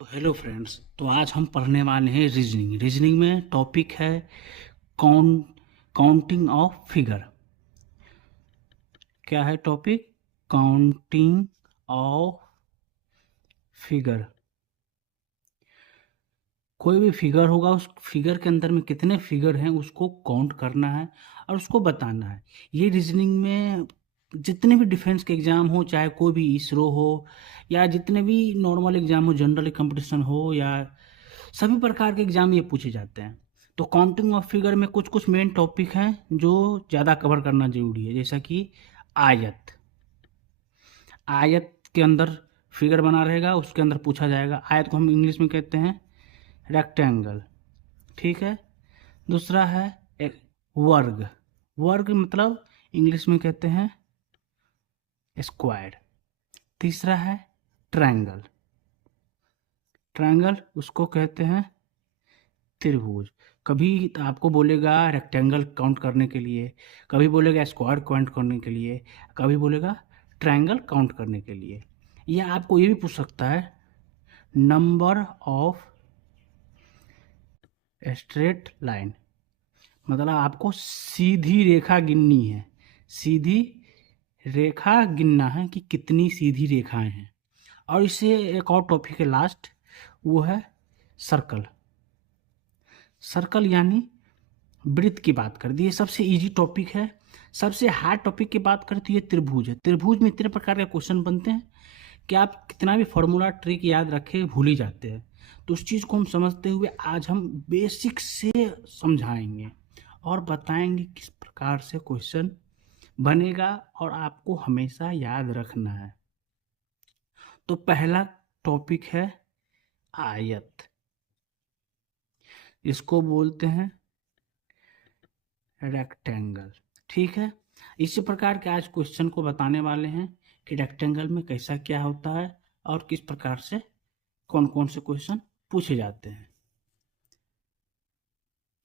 तो hello friends, तो आज हम पढ़ने वाले हैं रीजनिंग। रीजनिंग में टॉपिक है काउंटिंग ऑफ फिगर। क्या है टॉपिक? Counting of figure. कोई भी फिगर होगा, उस फिगर के अंदर में कितने फिगर हैं उसको काउंट करना है और उसको बताना है। ये रीजनिंग में जितने भी डिफेंस के एग्ज़ाम हो, चाहे कोई भी इसरो हो या जितने भी नॉर्मल एग्ज़ाम हो, जनरल कंपटीशन हो या सभी प्रकार के एग्जाम ये पूछे जाते हैं। तो काउंटिंग ऑफ फिगर में कुछ कुछ मेन टॉपिक हैं जो ज़्यादा कवर करना जरूरी है, जैसा कि आयत। आयत के अंदर फिगर बना रहेगा, उसके अंदर पूछा जाएगा। आयत को हम इंग्लिश में कहते हैं रेक्टेंगल, ठीक है। दूसरा है एक वर्ग। वर्ग मतलब इंग्लिश में कहते हैं स्क्वायर। तीसरा है ट्रायंगल। ट्रायंगल उसको कहते हैं त्रिभुज। कभी आपको बोलेगा रेक्टेंगल काउंट करने के लिए, कभी बोलेगा स्क्वायर काउंट करने के लिए, कभी बोलेगा ट्रायंगल काउंट करने के लिए। या आपको ये भी पूछ सकता है नंबर ऑफ स्ट्रेट लाइन, मतलब आपको सीधी रेखा गिननी है। सीधी रेखा गिनना है कि कितनी सीधी रेखाएं हैं। और इससे एक और टॉपिक है लास्ट, वो है सर्कल। सर्कल यानी वृत्त की बात कर दी, ये सबसे इजी टॉपिक है। सबसे हार्ड टॉपिक की बात करें तो ये त्रिभुज है। त्रिभुज में इतने प्रकार के क्वेश्चन बनते हैं कि आप कितना भी फॉर्मूला ट्रिक याद रखें भूल ही जाते हैं। तो उस चीज़ को हम समझते हुए आज हम बेसिक से समझाएंगे और बताएंगे किस प्रकार से क्वेश्चन बनेगा और आपको हमेशा याद रखना है। तो पहला टॉपिक है आयत, इसको बोलते हैं रेक्टेंगल, ठीक है। इसी प्रकार के आज क्वेश्चन को बताने वाले हैं कि रेक्टेंगल में कैसा क्या होता है और किस प्रकार से कौन कौन से क्वेश्चन पूछे जाते हैं।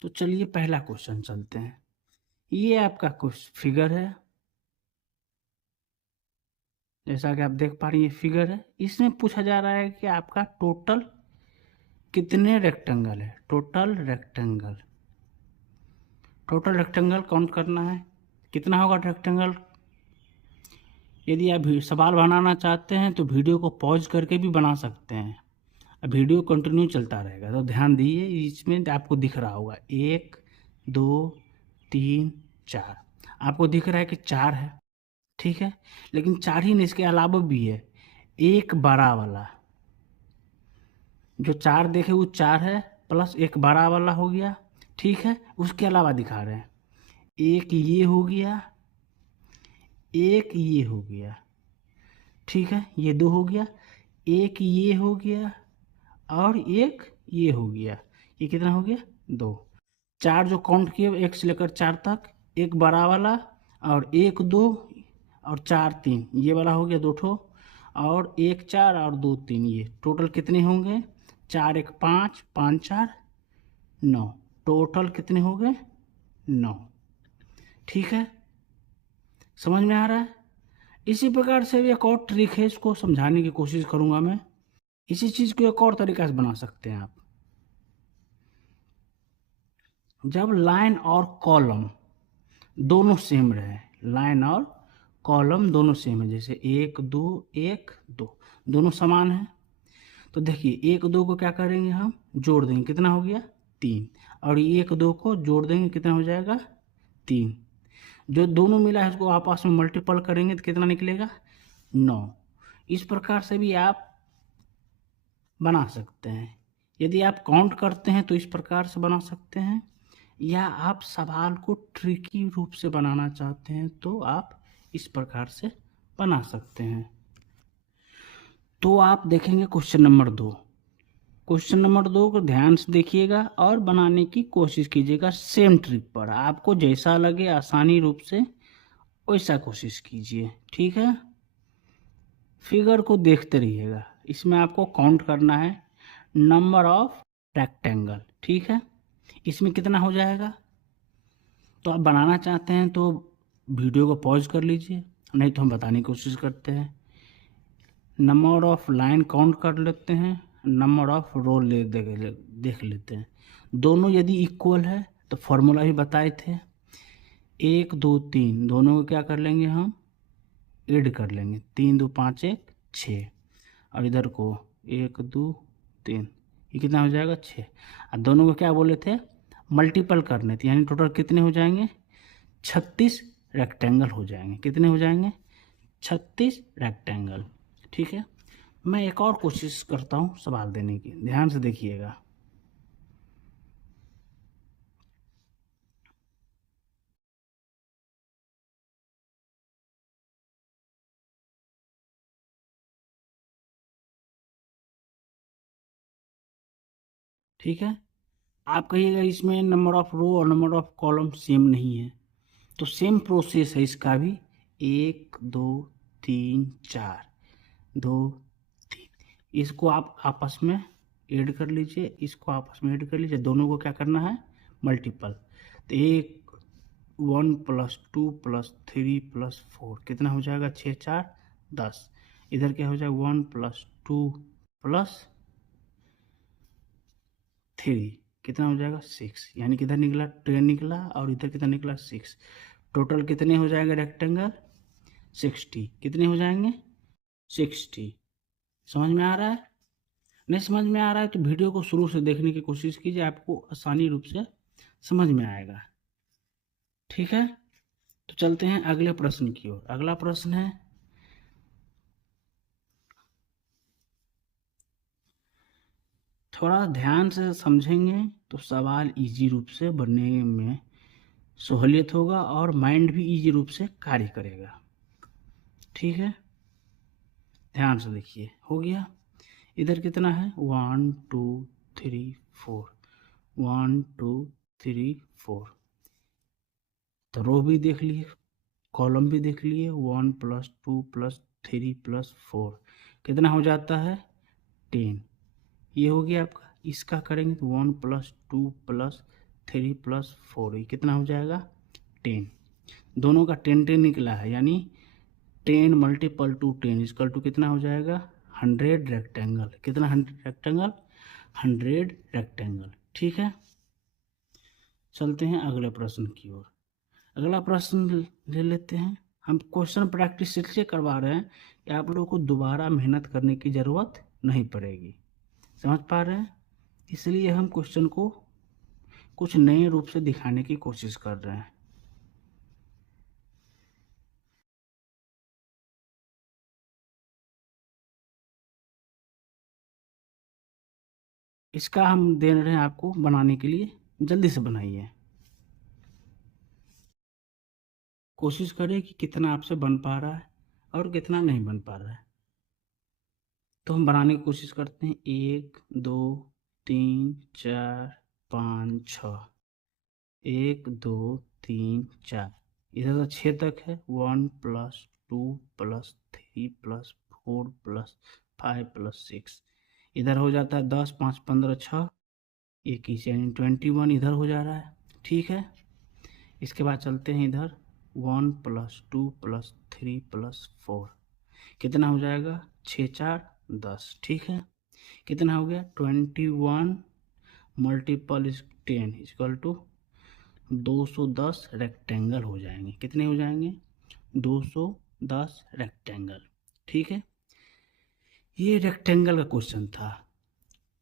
तो चलिए पहला क्वेश्चन चलते हैं। ये आपका कुछ फिगर है, जैसा कि आप देख पा रहे हैं ये फिगर है। इसमें पूछा जा रहा है कि आपका टोटल कितने रेक्टेंगल है। टोटल रेक्टेंगल काउंट करना है, कितना होगा रेक्टेंगल। यदि आप सवाल बनाना चाहते हैं तो वीडियो को पॉज करके भी बना सकते हैं, अब वीडियो कंटिन्यू चलता रहेगा। तो ध्यान दीजिए, इसमें आपको दिख रहा होगा 1 2 3 4, आपको दिख रहा है कि 4 है, ठीक है। लेकिन 4 ही नहीं, इसके अलावा भी है एक बड़ा वाला। जो 4 देखे वो 4 है प्लस एक बड़ा वाला हो गया, ठीक है। उसके अलावा दिखा रहे हैं एक ये हो गया, एक ये हो गया, ठीक है। ये 2 हो गया, एक ये हो गया और एक ये हो गया। ये कितना हो गया? 2। 4 जो काउंट किए 1 से लेकर 4 तक, एक बड़ा वाला और 1 2 और 4 3, ये वाला हो गया 2 ठो, और 1 4 और 2 3। ये टोटल कितने होंगे? 4 1 5, 5 4 9। टोटल कितने हो गए? 9, ठीक है। समझ में आ रहा है? इसी प्रकार से एक और ट्रिक है, इसको समझाने की कोशिश करूंगा मैं। इसी चीज़ को एक और तरीका से बना सकते हैं आप। जब लाइन और कॉलम दोनों सेम रहे, लाइन और कॉलम दोनों सेम है, जैसे 1 2 1 2 दोनों समान है, तो देखिए 1 2 को क्या करेंगे हम? जोड़ देंगे, कितना हो गया? 3। और 1 2 को जोड़ देंगे, कितना हो जाएगा? 3। जो दोनों मिला है उसको आपस में मल्टीपल करेंगे तो कितना निकलेगा? 9। इस प्रकार से भी आप बना सकते हैं। यदि आप काउंट करते हैं तो इस प्रकार से बना सकते हैं, या आप सवाल को ट्रिकी रूप से बनाना चाहते हैं तो आप इस प्रकार से बना सकते हैं। तो आप देखेंगे क्वेश्चन नंबर 2। क्वेश्चन नंबर 2 को ध्यान से देखिएगा और बनाने की कोशिश कीजिएगा सेम ट्रिक पर। आपको जैसा लगे आसानी रूप से वैसा कोशिश कीजिए, ठीक है। फिगर को देखते रहिएगा, इसमें आपको काउंट करना है नंबर ऑफ रेक्टेंगल, ठीक है। इसमें कितना हो जाएगा? तो आप बनाना चाहते हैं तो वीडियो को पॉज कर लीजिए, नहीं तो हम बताने की कोशिश करते हैं। नंबर ऑफ लाइन काउंट कर लेते हैं, नंबर ऑफ रो देख लेते हैं। दोनों यदि इक्वल है तो फॉर्मूला भी बताए थे, 1 2 3 दोनों को क्या कर लेंगे हम, ऐड कर लेंगे, 3 2 5 1 6, और इधर को 1 2 3, ये कितना हो जाएगा 6, और दोनों को क्या बोले थे, मल्टीपल करने थे, यानी टोटल कितने हो जाएंगे, 36 रेक्टेंगल हो जाएंगे। कितने हो जाएंगे, 36 रेक्टेंगल। ठीक है, मैं एक और कोशिश करता हूँ सवाल देने की, ध्यान से देखिएगा। ठीक है, आप कहिएगा इसमें नंबर ऑफ रो और नंबर ऑफ कॉलम सेम नहीं है, तो सेम प्रोसेस है इसका भी, 1 2 3 4 2 3, इसको आप आपस में ऐड कर लीजिए, इसको आपस में ऐड कर लीजिए, दोनों को क्या करना है, मल्टीपल। तो 1 + 2 + 3 + 4 कितना हो जाएगा, 6 4 10, इधर क्या हो जाएगा, 1 + 2 + 3 कितना हो जाएगा, 6, यानी किधर निकला, 10 निकला, और इधर कितना निकला, 6। टोटल कितने हो जाएगा रेक्टेंगल, 60। कितने हो जाएंगे, 60। समझ में आ रहा है, नहीं समझ में आ रहा है तो वीडियो को शुरू से देखने की कोशिश कीजिए, आपको आसानी रूप से समझ में आएगा। ठीक है, तो चलते हैं अगले प्रश्न की ओर। अगला प्रश्न है, थोड़ा ध्यान से समझेंगे तो सवाल इजी रूप से बनने में सहूलियत होगा और माइंड भी इजी रूप से कार्य करेगा। ठीक है, ध्यान से देखिए, हो गया, इधर कितना है, 1 2 3 4, 1 2 3 4, तो रो भी देख लिए, कॉलम भी देख लिए, 1 + 2 + 3 + 4 कितना हो जाता है, 10। ये हो गया आपका, इसका करेंगे तो 1 + 2 + 3 + 4, ये कितना हो जाएगा, 10। दोनों का 10 10 निकला है, यानी 10 × 2 10 = कितना हो जाएगा, 100 रेक्टेंगल। कितना 100 रेक्टेंगल, 100 रेक्टेंगल। ठीक है, चलते हैं अगले प्रश्न की ओर। अगला प्रश्न ले लेते हैं। हम क्वेश्चन प्रैक्टिस इसलिए करवा रहे हैं कि आप लोगों को दोबारा मेहनत करने की ज़रूरत नहीं पड़ेगी। समझ पा रहे हैं, इसलिए हम क्वेश्चन को कुछ नए रूप से दिखाने की कोशिश कर रहे हैं। इसका हम दे रहे हैं आपको बनाने के लिए, जल्दी से बनाइए, कोशिश करें कि कितना आपसे बन पा रहा है और कितना नहीं बन पा रहा है। तो हम बनाने की कोशिश करते हैं, 1 2 3 4 5 6, 1 2 3 4, इधर तो 6 तक है, 1 + 2 + 3 + 4 + 5 + 6, इधर हो जाता है 10 5 15 6 21, यानी 21 इधर हो जा रहा है। ठीक है, इसके बाद चलते हैं इधर, 1 + 2 + 3 + 4 कितना हो जाएगा, 6 4 10। ठीक है, कितना हो गया, 21 × 10 = 210 रेक्टेंगल हो जाएंगे। कितने हो जाएंगे, 210 रेक्टेंगल। ठीक है, ये रेक्टेंगल का क्वेश्चन था।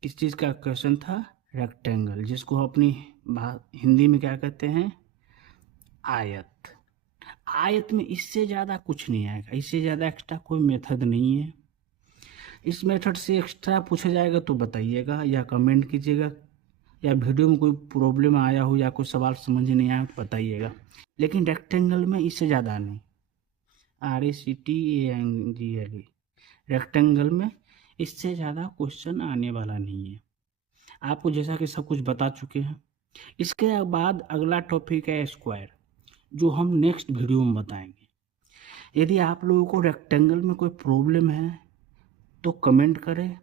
किस चीज़ का क्वेश्चन था, रेक्टेंगल, जिसको अपनी हिंदी में क्या कहते हैं, आयत। आयत में इससे ज़्यादा कुछ नहीं आएगा, इससे ज़्यादा एक्स्ट्रा कोई मेथड नहीं है। इस मेथड से एक्स्ट्रा पूछा जाएगा तो बताइएगा या कमेंट कीजिएगा, या वीडियो में कोई प्रॉब्लम आया हो या कोई सवाल समझ नहीं आया तो बताइएगा, लेकिन रेक्टेंगल में इससे ज़्यादा नहीं। RECTANGLE रेक्टेंगल में इससे ज़्यादा क्वेश्चन आने वाला नहीं है। आपको जैसा कि सब कुछ बता चुके हैं। इसके बाद अगला टॉपिक है स्क्वायर, जो हम नेक्स्ट वीडियो में बताएंगे। यदि आप लोगों को रेक्टेंगल में कोई प्रॉब्लम है तो कमेंट करें,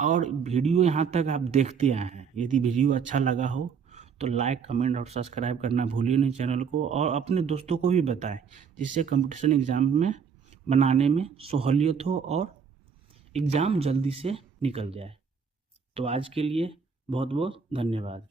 और वीडियो यहाँ तक आप देखते आए हैं, यदि वीडियो अच्छा लगा हो तो लाइक कमेंट और सब्सक्राइब करना भूलिए नहीं चैनल को, और अपने दोस्तों को भी बताएं, जिससे कंपटीशन एग्ज़ाम में बनाने में सहूलियत हो और एग्ज़ाम जल्दी से निकल जाए। तो आज के लिए बहुत बहुत धन्यवाद।